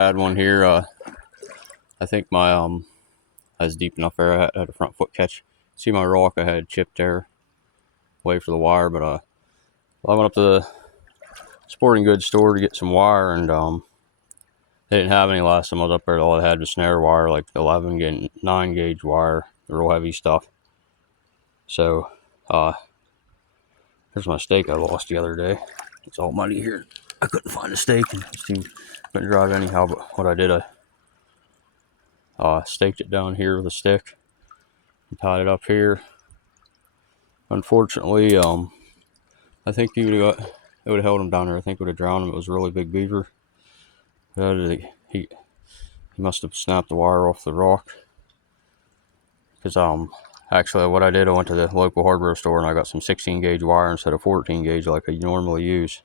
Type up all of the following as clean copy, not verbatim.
Had one here. I think my I was deep enough there. I had a front foot catch. See my rock I had chipped there, way for the wire. But I went up to the sporting goods store to get some wire, and they didn't have any last time I was up there. All I had was snare wire, like 9 gauge wire, the real heavy stuff. So here's my stake I lost the other day. It's all muddy here. I couldn't find a stake, and couldn't drive anyhow. But what I did, I staked it down here with a stick and tied it up here. Unfortunately, I think it would have held him down there. I think it would have drowned him. It was a really big beaver. He must have snapped the wire off the rock. Because actually what I did, I went to the local hardware store and I got some 16 gauge wire instead of 14 gauge like I normally use.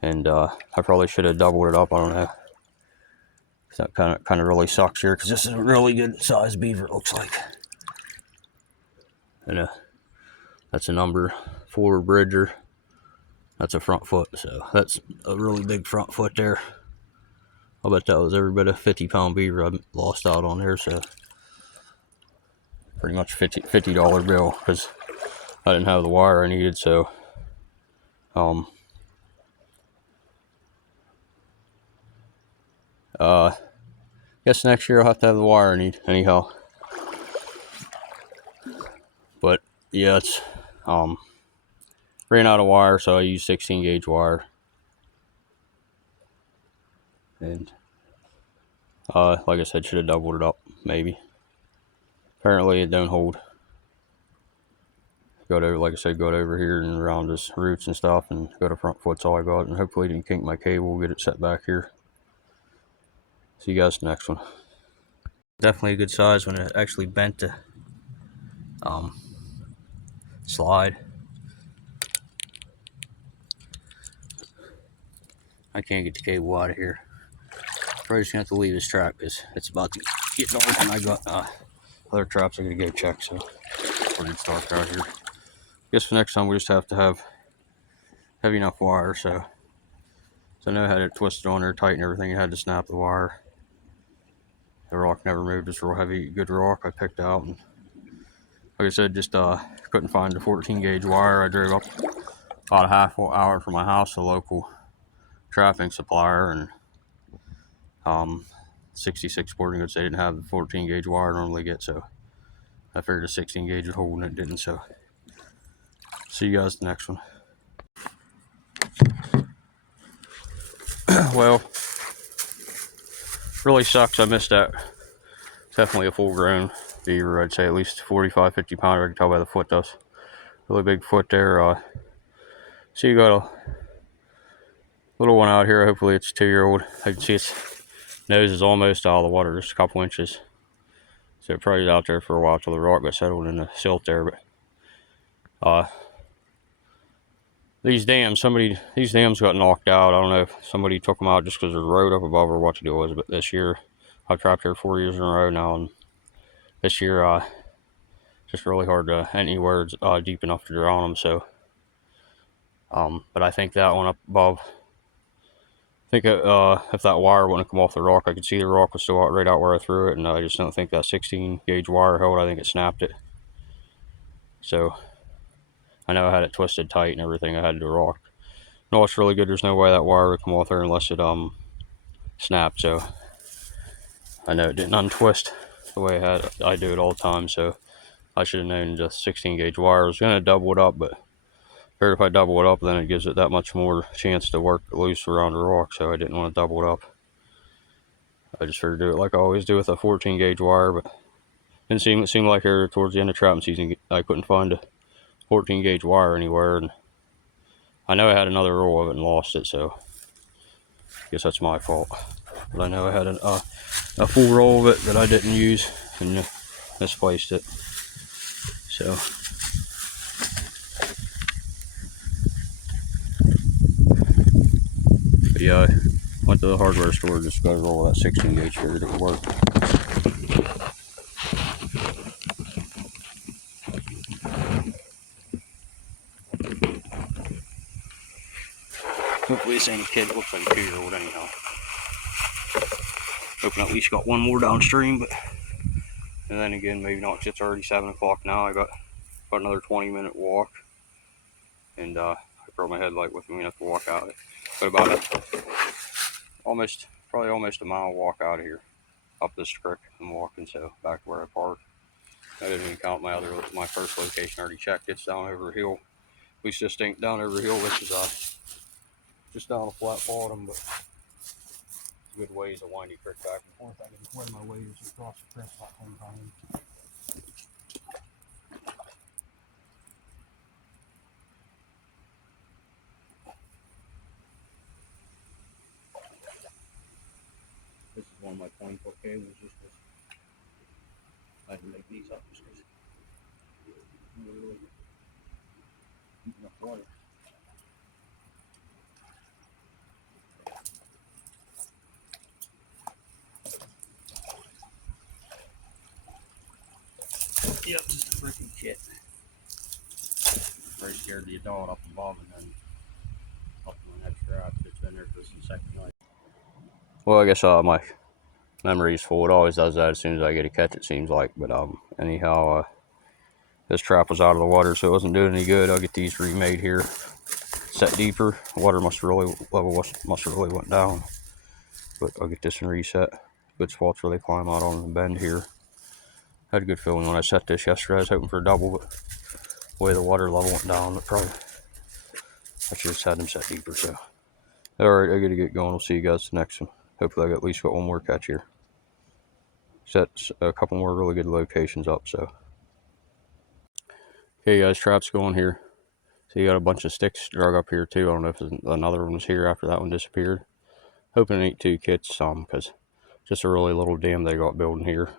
And I probably should have doubled it up. I don't know. That kind of really sucks here because this is a really good sized beaver, it looks like. And that's a number 4 bridger. That's a front foot, so that's a really big front foot there. I'll bet that was every bit a 50-pound beaver I lost out on there, so pretty much $50 bill because I didn't have the wire I needed. So guess next year I'll have to have the wire I need anyhow. But yeah, it's ran out of wire, so I used 16 gauge wire. And like I said, should have doubled it up maybe. Apparently it don't hold. Got over, like I said, got over here and around his roots and stuff, and got a front foot's all I got, and hopefully didn't kink my cable, get it set back here. See you guys in the next one. Definitely a good size when it actually bent to slide. I can't get the cable out of here. Probably just gonna have to leave this trap because it's about to get dark and I got other traps I gotta go check, so it's dark out here. Guess for next time we just have to have heavy enough wire, so I know I had it twisted on there tight and everything. I had to snap the wire. The rock never moved. It's real heavy, good rock I picked out, and like I said, just couldn't find the 14 gauge wire. I drove up about a half hour from my house to a local trapping supplier, and 66 sporting goods, they didn't have the 14 gauge wire I normally get, so I figured a 16 gauge would hold, and it didn't. So see you guys the next one. Well, really sucks I missed that. Definitely a full grown beaver. I'd say at least 45, 50 pounder. I can tell by the foot does. Really big foot there. So you got a little one out here. Hopefully it's 2-year-old. I can see its nose is almost out of the water, just a couple inches. So it probably out there for a while till the rock got settled in the silt there. But these dams got knocked out. I don't know if somebody took them out just because there's a road up above or what the deal was. But this year, I've trapped here 4 years in a row now, and this year, just really hard to anywhere deep enough to drown them. So, but I think that one up above, I think if that wire wouldn't come off the rock, I could see the rock was still out right out where I threw it, and I just don't think that 16 gauge wire held. I think it snapped it. So I know I had it twisted tight and everything. I had the rock. No, it's really good. There's no way that wire would come off there unless it snapped. So I know it didn't untwist the way I do it all the time. So I should have known the 16 gauge wire. I was going to double it up, but figured if I double it up, then it gives it that much more chance to work loose around the rock. So I didn't want to double it up. I just figured to do it like I always do with a 14 gauge wire, but it seemed like here towards the end of trapping season, I couldn't find a 14 gauge wire anywhere, and I know I had another roll of it and lost it, so I guess that's my fault. But I know I had a full roll of it that I didn't use and misplaced it. So but yeah, I went to the hardware store, just got a roll of that 16 gauge, figured it would work. Hopefully this ain't a kid. It looks like a 2-year-old anyhow. Hoping at least got one more downstream, but and then again, maybe not. It's already 7 o'clock now. I got another 20-minute walk, and I brought my headlight with me. I have to walk out. But about probably almost a mile walk out of here, up this creek. I'm walking, so back where I park. I didn't even count my first location. I already checked. It's down over a hill. At least this ain't down over a hill. This is just down a flat bottom, but it's a good ways, a windy creek back and forth. I can wear my waders across the creek about 10 times. This is one of my 20-foot cables. Just I had to make these up just because I'm really keeping enough water. Yep, just a freaking kit. Very scared to get dog up above and then up to my next trap. It's been there for the second night. Well, I guess my memory's full. It always does that as soon as I get a catch, it seems like. But anyhow, this trap was out of the water, so it wasn't doing any good. I'll get these remade here, set deeper. Water must have really went down. But I'll get this one reset. Good spots where they climb out on the bend here. Had a good feeling when I set this yesterday. I was hoping for a double, but the way the water level went down, I should have had them set deeper. So, all right, I got to get going. We'll see you guys the next one. Hopefully, I got at least one more catch here. Set a couple more really good locations up. So, okay, guys, trap's going here. So you got a bunch of sticks drug up here too. I don't know if another one was here after that one disappeared. Hoping it ain't 2 kits, because just a really little dam they got building here.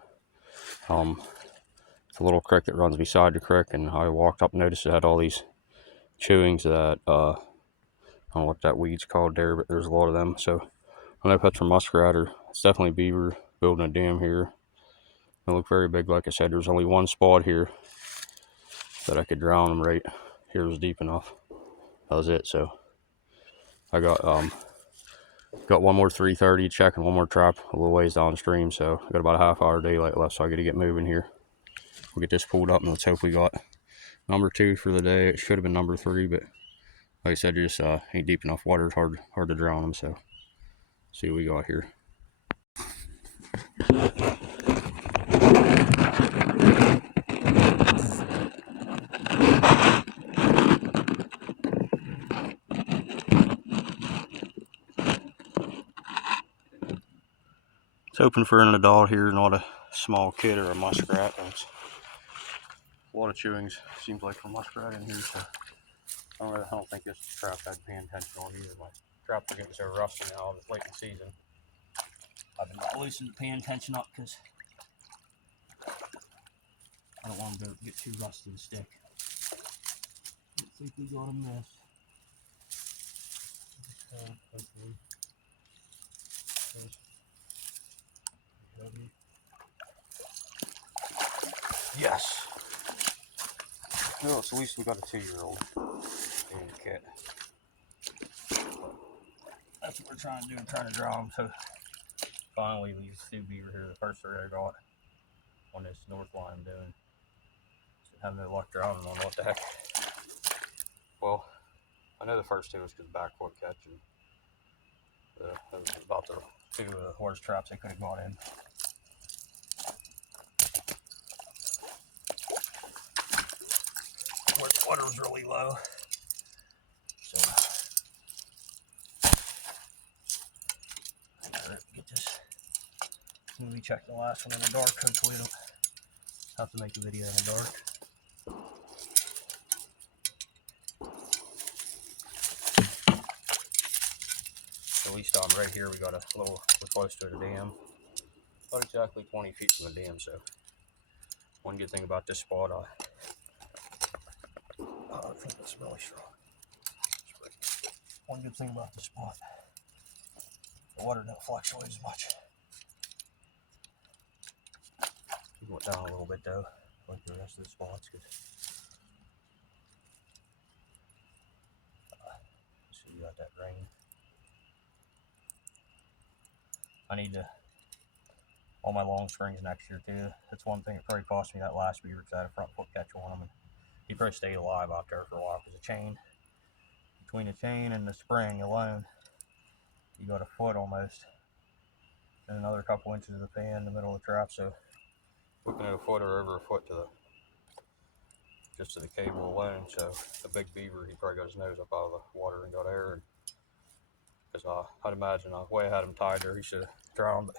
It's a little creek that runs beside the creek, and I walked up and noticed it had all these chewings that I don't know what that weed's called there, but there's a lot of them. So I don't know if that's for muskrat or it's definitely beaver building a dam here. They look very big. Like I said, there's only one spot here that I could drown them right. Here was deep enough. That was it. So I got one more 3:30 check and one more trap a little ways downstream. So I got about a half hour daylight left, so I got to get moving here. We'll get this pulled up and let's hope we got number 2 for the day. It should have been number 3, but like I said, just ain't deep enough water. It's hard to drown them. So see what we got here. It's hoping for an adult here, not a small kid or a muskrat. There's a lot of chewings, seems like, for muskrat in here. So I don't think this trap had paying attention on either. My traps are getting so rusty now. It's late in the season. I've been loosening the pan tension up because I don't want them to get too rusty and stick. I think we got a mess. Hopefully. Yes. Well, it's at least we got a 2-year-old in the kit. That's what we're trying to do. I'm trying to draw them. So finally, these 2 beaver here, the first 3 I got on this north line I'm doing. Have no luck drowning on what the heck. Well, I know the first 2 was because back foot catch, and that was about the 2 horse traps I could have got in. Where the water was really low. So I gotta get this. Let me check the last one in the dark. Hopefully I don't have to make a video in the dark. At least right here we got we're close to the dam. Not exactly 20 feet from the dam, so one good thing about this spot, I think it's really strong. One good thing about this spot, the water don't fluctuate as much. It went down a little bit though, like the rest of the spots. So you got that rain. I need to all my long strings next year too. That's one thing that probably cost me that last beaver because I had a front foot catch on him, and he probably stayed alive out there for a while because the chain, between the chain and the spring alone, you got a foot almost, and another couple inches of the fan in the middle of the trap. So looking at a foot or over a foot to the just to the cable alone. So the big beaver, he probably got his nose up out of the water and got air. And because I'd imagine the way I had him tied there, he should have drowned, but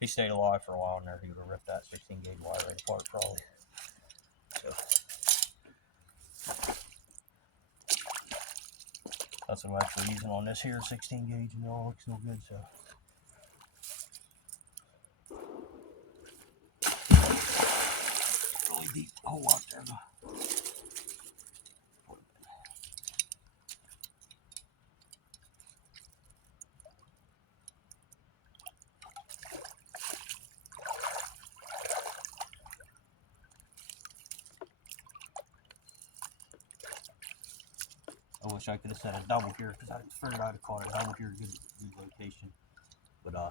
he stayed alive for a while in there. He would have ripped that 16 gauge wire right apart probably. So that's what I'm actually using on this here 16 gauge, and it all looks so good. So really deep hole out there. I wish I could have set a double here because I figured I'd have caught a double here, good location. But I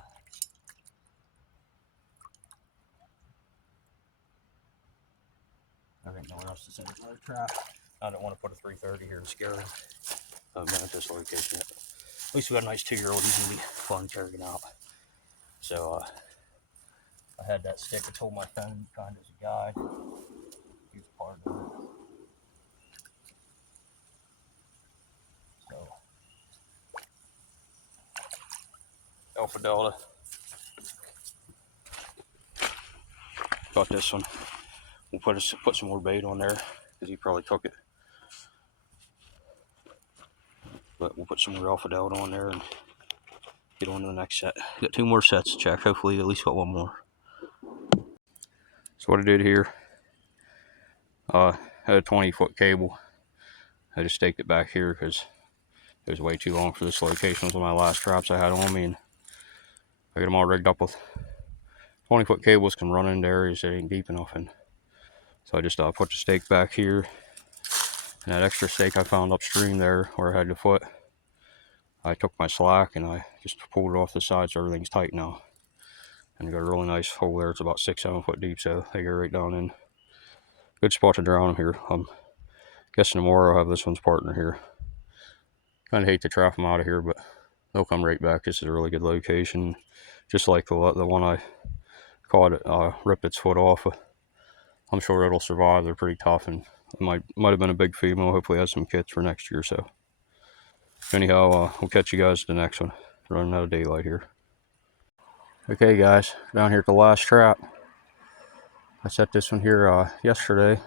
didn't know where else to set another trap. I didn't want to put a 330 here and scare him. I've been at this location. At least we got a nice 2-year-old. He's gonna be fun carrying out. So I had that stick to hold my phone kind of as a guide. Here's part of it. So Alpha Delta. Got this one. We'll put some more bait on there because he probably took it. But we'll put some more Alpha Delta on there and get on to the next set. Got 2 more sets to check. Hopefully at least got 1 more. So what I did here, I had a 20-foot cable. I just staked it back here because it was way too long for this location. It was one of my last traps I had on me, and I got them all rigged up with 20-foot cables can run into areas that ain't deep enough. And so I just put the stake back here, and that extra stake I found upstream there where I had the foot, I took my slack and I just pulled it off the side so everything's tight now. And I got a really nice hole there. It's about 6-7 foot deep, so they go right down in. Good spot to drown them here. I'm guessing tomorrow I'll have this one's partner here. Kind of hate to trap them out of here, but they'll come right back. This is a really good location. Just like the one I caught, it ripped its foot off. I'm sure it'll survive. They're pretty tough, and it might have been a big female. Hopefully has some kits for next year. So anyhow, we'll catch you guys at the next one. Running out of daylight here. Okay guys, down here at the last trap. I set this one here yesterday.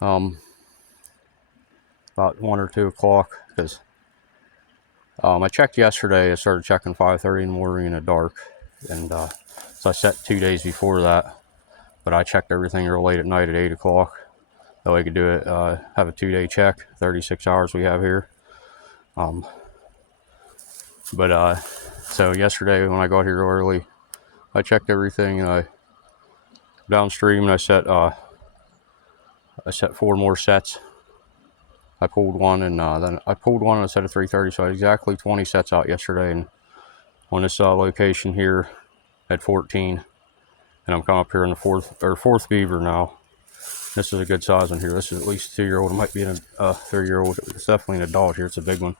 About 1 or 2 o'clock, because I checked yesterday. I started checking 5:30 in the morning in the dark, and so I set 2 days before that. But I checked everything real late at night at 8 o'clock. That way I could do it, have a 2-day check, 36 hours we have here. So yesterday when I got here early, I checked everything, and I downstream and I set 4 more sets. I pulled one, and then I pulled one on a set of 330, so I had exactly 20 sets out yesterday. And on this location here at 14, and I'm coming up here in the fourth beaver now. This is a good size one here. This is at least a 2-year-old. It might be a 3-year-old. It's definitely an adult here. It's a big one.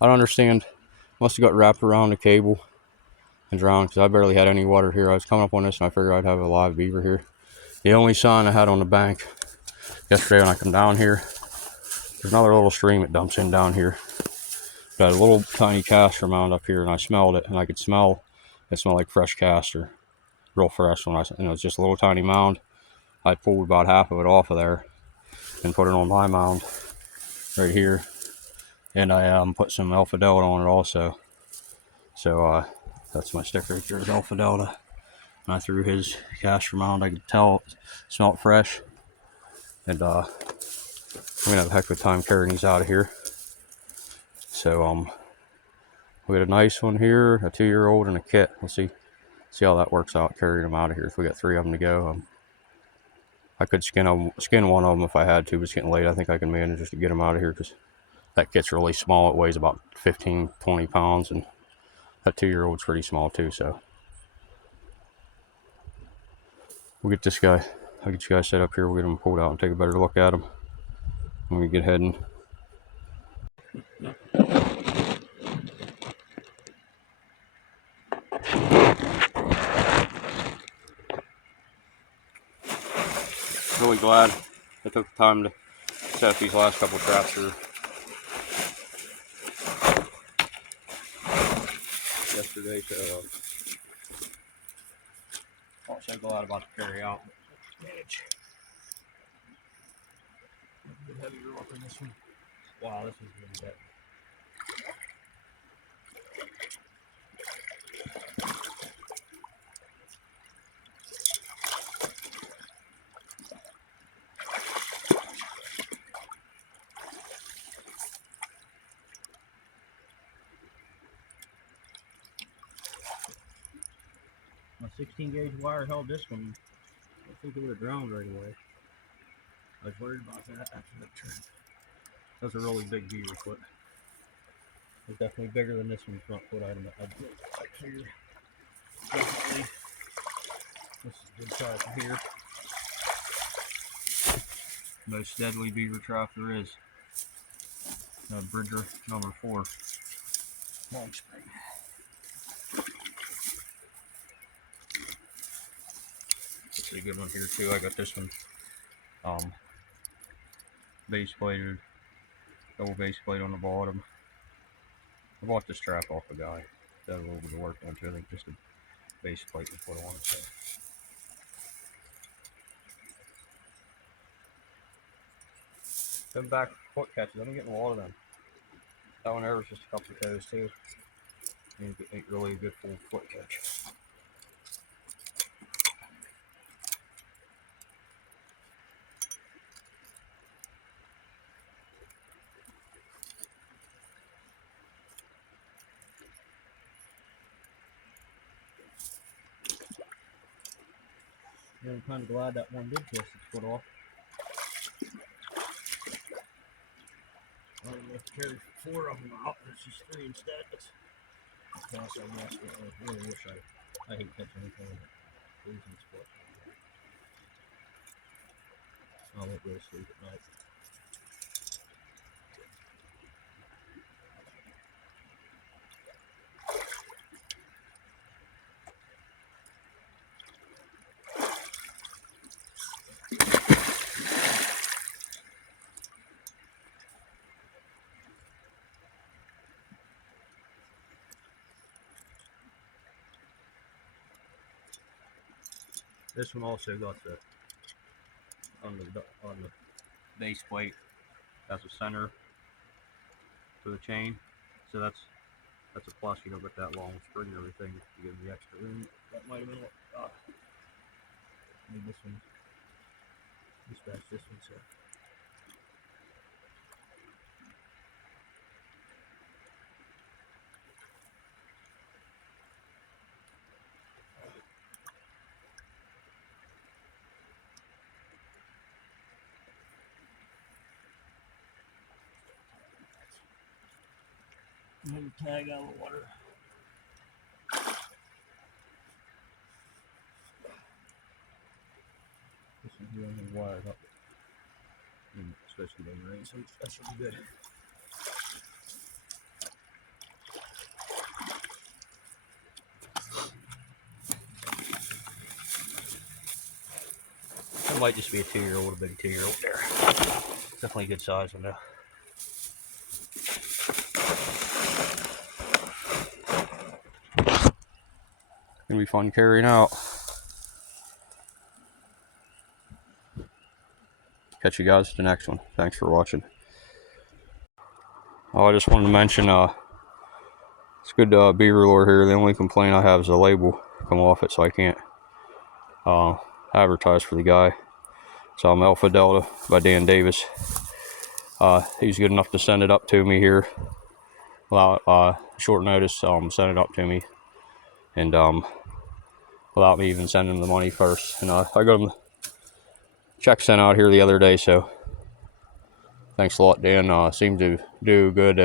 I don't understand. Must have got wrapped around the cable and drowned because I barely had any water here. I was coming up on this and I figured I'd have a live beaver here. The only sign I had on the bank yesterday when I come down here, there's another little stream that dumps in down here. Got a little tiny castor mound up here, and I smelled it, and I could smell it. Smelled like fresh castor, real fresh. When it was just a little tiny mound. I pulled about half of it off of there and put it on my mound right here, and I put some Alpha Delta on it also. So that's my sticker right there, is Alpha Delta. And I threw his castor mound. I could tell it smelled fresh, and I'm gonna have a heck of a time carrying these out of here. So we got a nice one here, a 2-year-old, and a kit. We'll see how that works out, carrying them out of here. If we got 3 of them to go, I could skin one of them if I had to, but it's getting late. I think I can manage just to get them out of here because that kit's really small. It weighs about 15-20 pounds, and that 2-year-old's pretty small too. So we'll get this guy. I'll get you guys set up here. We'll get him pulled out and take a better look at him when we get heading. Really glad I took the time to set up these last couple traps here yesterday. So also glad about to carry out. Manage. A bit heavier rock on this one. Wow, this is really bad. My 16 gauge wire held this one. I think it would have drowned right away. I was worried about that after the turn. That's a really big beaver foot. It's definitely bigger than this one's front foot item. I'd figure. Definitely. This is a good size here. Most deadly beaver trap there is. Bridger number 4. Long spring. This is a good one here too. I got this one base plated, double base plate on the bottom. I bought this trap off a guy. Did a little bit of work on it. I think just a base plate to put on it. So. Them back foot catches, I'm getting a lot of them. That one there was just a couple of toes too. Ain't really a good full foot catch. Yeah, I'm kind of glad that one did twist its foot off. I don't know if to carry 4 of them out, it's just 3 instead. That's also a mess. I really wish I hate catching anything with it. Losing its foot. I won't go to sleep at night. This one also got the on the base plate has a center for the chain, so that's a plus. You don't get that long spring and everything. You get the extra room. That might have been need this one. Dispatch this one, so. Maybe tag out of the water. This one's really wired up. Especially in the rain, so that should be good. That might just be a 2-year-old, a big 2-year-old there. Definitely a good size one though. Gonna be fun carrying out. Catch you guys at the next one. Thanks for watching. Oh, I just wanted to mention, it's good beaver lure here. The only complaint I have is the label come off it, so I can't advertise for the guy. So I'm Alpha Delta by Dan Davis. He's good enough to send it up to me here without short notice. Send it up to me, and without me even sending him the money first. And I got him the check sent out here the other day, so thanks a lot, Dan. Seemed to do good.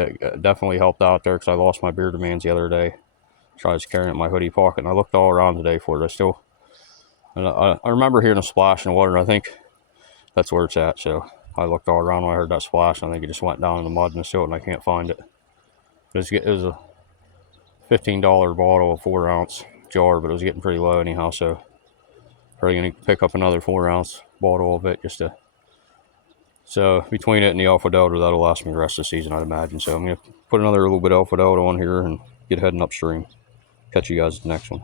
Definitely helped out there because I lost my bearded man's the other day. So I was carrying it in my hoodie pocket, and I looked all around today for it. I still And I remember hearing a splash in the water. I think that's where it's at. So I looked all around when I heard that splash. I think it just went down in the mud and the silt, and I can't find it. It was a $15 bottle, a 4-ounce jar, but it was getting pretty low anyhow. So probably gonna pick up another 4-ounce bottle of it just to. So between it and the Alpha Delta, that'll last me the rest of the season, I'd imagine. So I'm gonna put another little bit of Alpha Delta on here and get heading upstream. Catch you guys at the next one.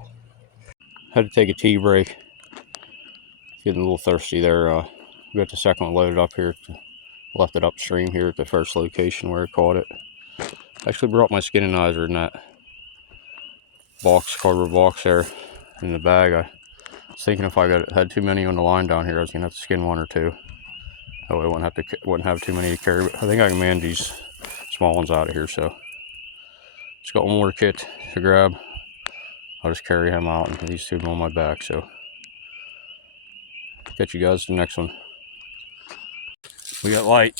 Had to take a tea break. Getting a little thirsty there. Got the second one loaded up here. Left it upstream here at the first location where I caught it. Actually brought my skinnizer in that box, cardboard box there in the bag. I was thinking if I had too many on the line down here, I was gonna have to skin one or two. That way I wouldn't have too many to carry. But I think I can manage these small ones out of here. So just got one more kit to grab. I'll just carry him out, and these two on my back. So catch you guys in the next one. We got light.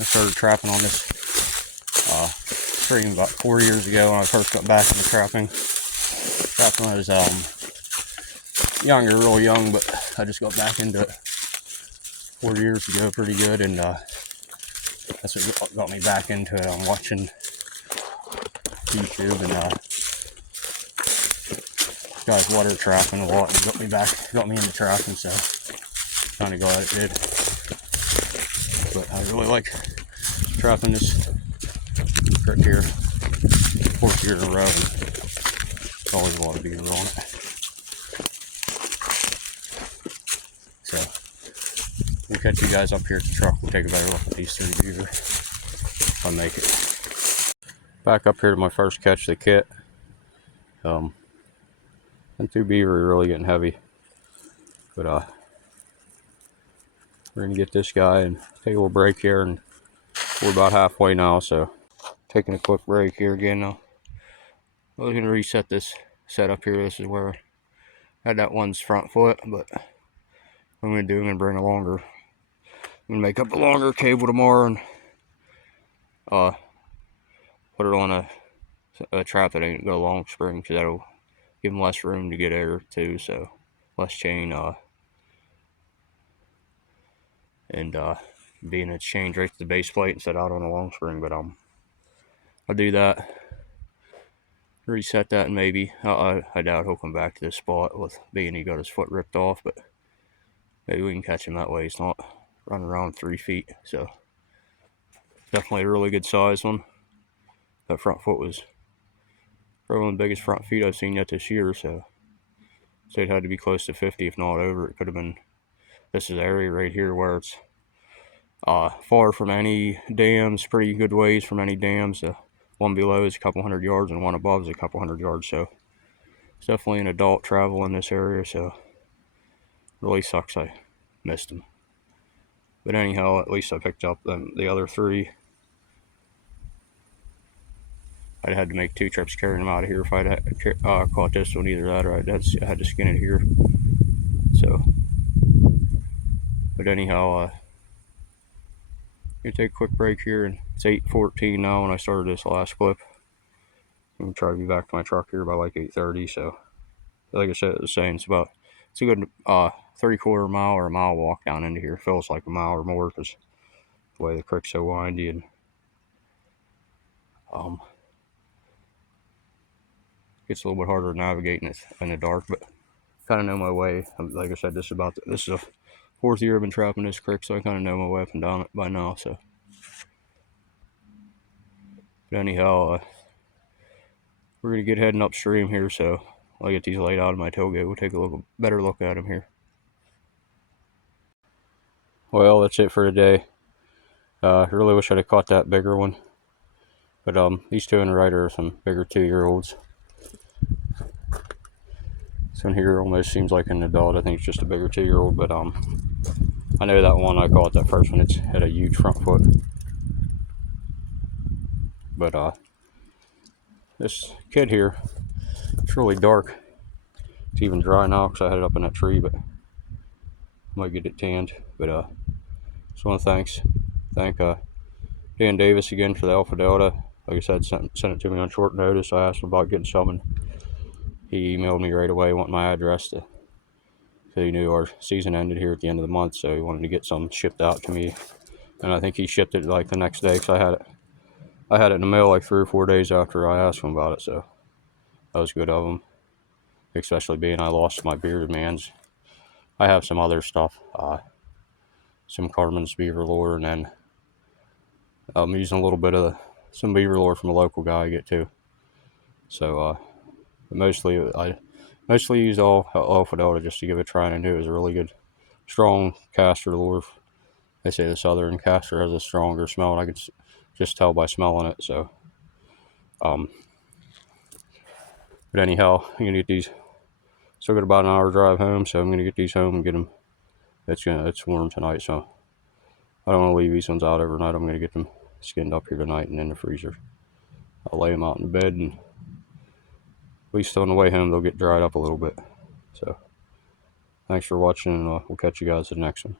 I started trapping on this stream about 4 years ago when I first got back into trapping. Trapping when I was younger, real young, but I just got back into it 4 years ago pretty good, and that's what got me back into it. I'm watching YouTube, and guys water trapping a lot, and got me into trapping, so kind of glad it did. But I really like trapping this creek here, 4th year in a row, and always a lot of beaver on it. So we'll catch you guys up here at the truck. We'll take a better look at these 3 beaver if I make it. Back up here to my first catch of the kit. And 2 beaver are really getting heavy, but we're gonna get this guy and take a little break here, and we're about halfway now, so taking a quick break here again now. I was gonna reset this setup here. This is where I had that one's front foot, but what I'm gonna do, I'm gonna bring a longer, I'm gonna make up a longer cable tomorrow and put it on a trap that ain't got a long spring, because that'll give them less room to get air too, so less chain, and being it's chained right to the base plate instead out on a long spring. But I'll do that, reset that, and maybe I doubt he'll come back to this spot with being he got his foot ripped off, but maybe we can catch him that way. He's not running around 3 feet, so definitely a really good size one. That front foot was probably one of the biggest front feet I've seen yet this year, so it had to be close to 50, if not over. It could have been. This is the area right here where it's far from any dams, pretty good ways from any dams. One below is a couple hundred yards, and one above is a couple hundred yards, so it's definitely an adult travel in this area, so really sucks I missed him. But anyhow, at least I picked up the other 3. I'd had to make 2 trips carrying them out of here if I'd caught this one. Either that or I had to skin it here. So, but anyhow, I'm gonna take a quick break here, and it's 8:14 now when I started this last clip. I'm gonna try to be back to my truck here by like 8:30. So, like I said, it's a good 3/4 mile or a mile walk down into here. It feels like a mile or more because the way the creek's so windy, and gets a little bit harder to navigate in the dark, but kind of know my way. Like I said, this is a 4th year I've been trapping this creek, so I kind of know my way up and down it by now. So, but anyhow, we're gonna get heading upstream here. So I'll get these laid out in my tailgate. We'll take a better look at them here. Well, that's it for today. I really wish I'd have caught that bigger one, but these 2 in the right are some bigger 2-year-olds. This one here almost seems like an adult. I think it's just a bigger 2-year-old, but I know that one I caught, that first one, it's had a huge front foot. But this kid here, it's really dark. It's even dry now because I had it up in that tree, but I might get it tanned. But just want to thank Dan Davis again for the Alpha Delta. Like I said, sent it to me on short notice. I asked him about getting some, and he emailed me right away wanting my address to. He knew our season ended here at the end of the month, so he wanted to get some shipped out to me. And I think he shipped it like the next day, because I had it in the mail like 3 or 4 days after I asked him about it. So that was good of him, especially being I lost my bearded man's. I have some other stuff, some Carmen's beaver lore, and then I'm using a little bit of some beaver lore from a local guy I get too. So I mostly use all Alpha Delta just to give it a try, and I knew it was a really good, strong caster lure. They say the southern caster has a stronger smell, and I could just tell by smelling it. So, but anyhow, I'm gonna get these. Still got about an hour drive home, so I'm gonna get these home and get them. It's warm tonight, so I don't want to leave these ones out overnight. I'm gonna get them skinned up here tonight and in the freezer. I'll lay them out in the bed, and at least on the way home they'll get dried up a little bit. So, thanks for watching, and we'll catch you guys in the next one.